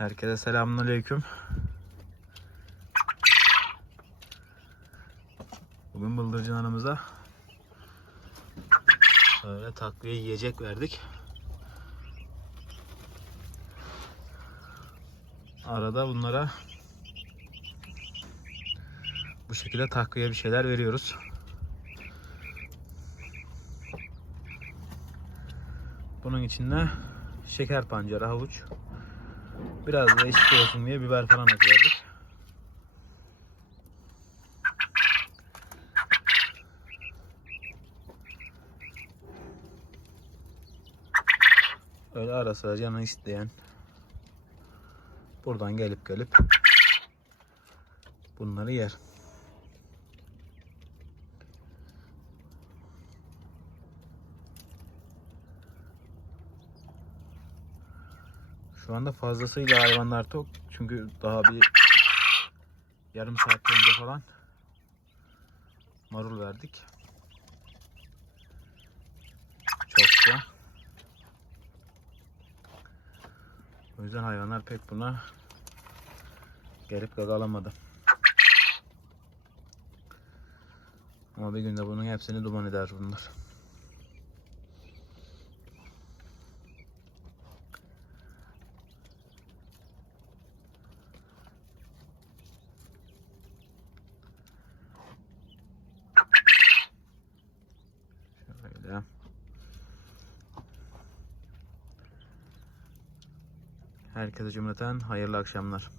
Herkese selamünaleyküm. Bugün bıldırcın hanımıza böyle takviye yiyecek verdik. Arada bunlara bu şekilde takviye bir şeyler veriyoruz. Bunun içinde şeker pancarı, havuç, biraz da eşit olsun diye biber falan ekledik. Öyle ara sıra canı isteyen buradan gelip gelip bunları yer. Şu anda fazlasıyla hayvanlar tok. Çünkü daha bir yarım saat önce falan marul verdik. Çokça. O yüzden hayvanlar pek buna gelip gagalamadı. Ama bir günde bunun hepsini duman eder bunlar. Herkese cümleten hayırlı akşamlar.